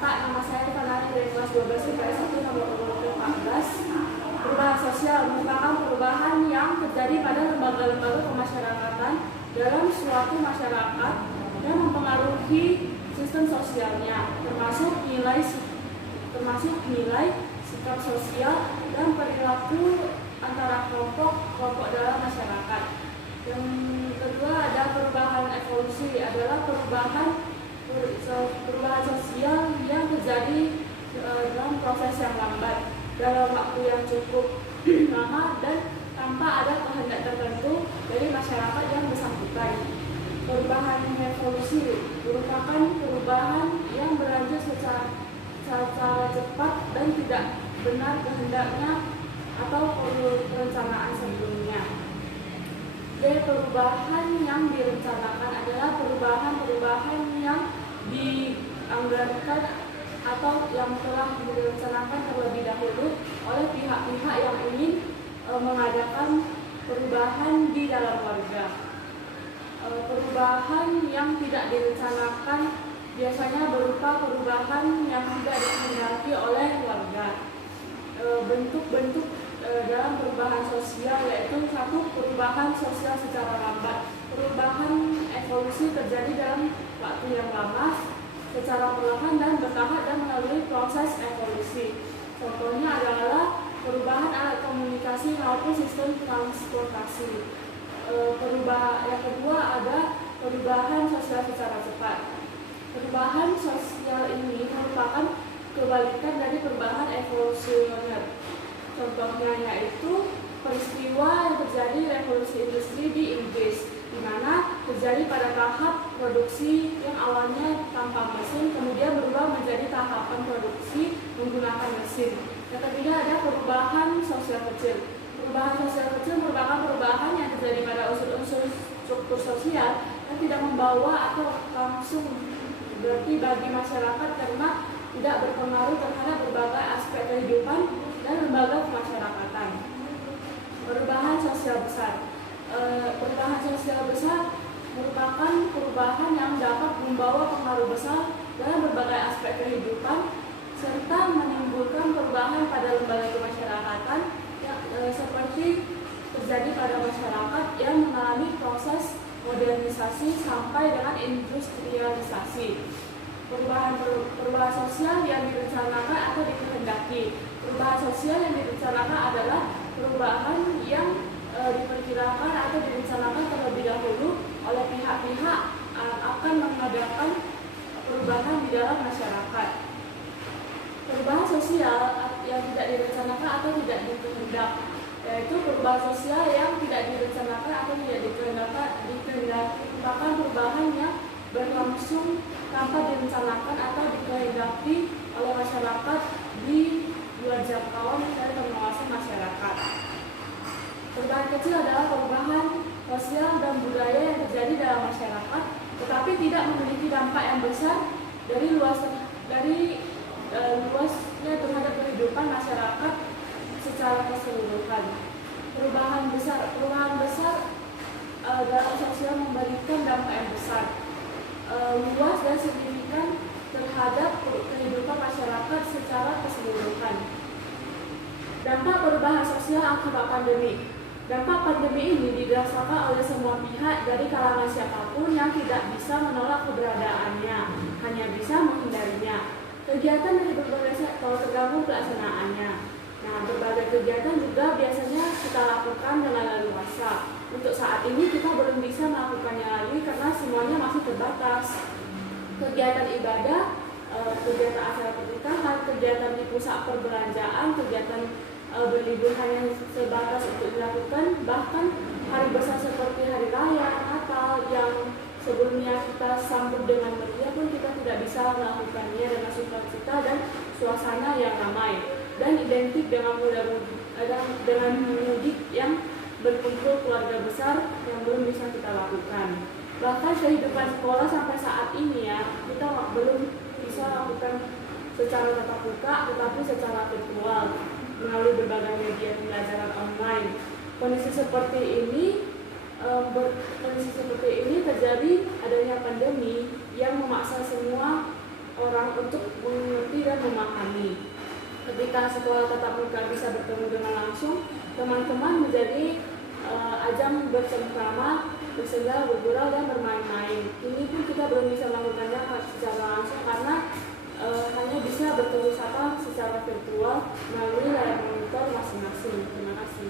Perkenalkan, nama saya Fanani dari kelas 12 IPS 1 nomor 14. Perubahan sosial merupakan perubahan yang terjadi pada lembaga-lembaga pemasyarakatan dalam suatu masyarakat yang mempengaruhi sistem sosialnya, termasuk nilai, sikap sosial, dan perilaku antara kelompok dalam masyarakat. Yang kedua ada perubahan evolusi, adalah perubahan sosial yang terjadi dalam proses yang lambat, dalam waktu yang cukup lama dan tanpa ada kehendak tertentu dari masyarakat yang bersangkutan. Perubahan evolusi merupakan perubahan yang berlanjut secara cepat dan tidak benar kehendaknya atau perencanaan sebelumnya. Jadi perubahan yang direncanakan adalah perubahan yang dianggarkan atau yang telah direncanakan terlebih dahulu oleh pihak-pihak yang ingin mengadakan perubahan di dalam warga. Perubahan yang tidak direncanakan biasanya berupa perubahan yang tidak dikehendaki oleh warga. Bentuk-bentuk dalam perubahan sosial yaitu satu, perubahan sosial secara lambat. Perubahan evolusi terjadi dalam waktu yang lama, secara perlahan dan bertahap dan melalui proses evolusi. Contohnya adalah perubahan alat komunikasi maupun sistem transportasi. Yang kedua ada perubahan sosial secara cepat. Perubahan sosial ini merupakan kebalikan dari perubahan evolusioner. Contohnya yaitu peristiwa yang terjadi revolusi industri di Inggris, di mana terjadi pada tahap produksi yang awalnya tanpa mesin, kemudian berubah menjadi tahapan produksi menggunakan mesin. Yang ketiga ada perubahan sosial kecil. Perubahan sosial kecil merupakan perubahan yang terjadi pada unsur-unsur struktur sosial yang tidak membawa atau langsung berarti bagi masyarakat karena tidak berpengaruh terhadap berbagai aspek kehidupan dan lembaga kemasyarakatan. Perubahan sosial besar. Perubahan sosial besar merupakan perubahan yang dapat membawa pengaruh besar dalam berbagai aspek kehidupan serta menimbulkan perubahan pada lembaga kemasyarakatan seperti terjadi pada masyarakat yang mengalami proses modernisasi sampai dengan industrialisasi. Perubahan sosial yang direncanakan atau dikehendaki. Perubahan sosial yang direncanakan adalah perubahan yang diperkirakan atau direncanakan terlebih dahulu oleh pihak-pihak akan mengadakan perubahan di dalam masyarakat. Perubahan sosial yang tidak direncanakan atau tidak dikehendak, yaitu perubahan sosial yang tidak direncanakan atau tidak dikehendaki merupakan perubahan yang berlangsung tanpa direncanakan atau dikehendaki oleh masyarakat di luar jangkauan dari pengawasan masyarakat. Perubahan kecil adalah perubahan sosial dan budaya yang terjadi dalam masyarakat, tetapi tidak memiliki dampak yang besar dari luasnya terhadap kehidupan masyarakat secara keseluruhan. Perubahan besar dalam sosial memberikan dampak yang besar, luas dan signifikan terhadap kehidupan masyarakat secara keseluruhan. Dampak perubahan sosial akibat pandemi. Dampak pandemi ini dirasakan oleh semua pihak dari kalangan siapapun yang tidak bisa menolak keberadaannya, hanya bisa menghindarinya. Kegiatan dari berbagai sektor terganggu pelaksanaannya. Nah, berbagai kegiatan juga biasanya kita lakukan dengan leluasa. Untuk saat ini kita belum bisa melakukannya lagi karena semuanya masih terbatas. Kegiatan ibadah, kegiatan acara pernikahan, kegiatan di pusat perbelanjaan, kegiatan berlibur hanya sebatas untuk dilakukan, bahkan hari besar seperti hari raya, Natal yang sebelumnya kita sambut dengan meriah pun kita tidak bisa melakukannya dengan sukacita dan suasana yang ramai dan identik dengan mudik yang berkumpul keluarga besar yang belum bisa kita lakukan. Bahkan kehidupan sekolah sampai saat ini kita belum bisa lakukan secara tatap muka tetapi secara virtual melalui berbagai media pembelajaran online. Kondisi seperti ini terjadi adanya pandemi yang memaksa semua orang untuk kami. Ketika sekolah tatap muka bisa bertemu dengan langsung, teman-teman menjadi ajang bersama, bersenda, bergurau, dan bermain-main. Kini pun kita belum bisa melakukannya secara langsung karena hanya bisa bertemu sapa secara virtual melalui layar monitor masing-masing. Terima kasih.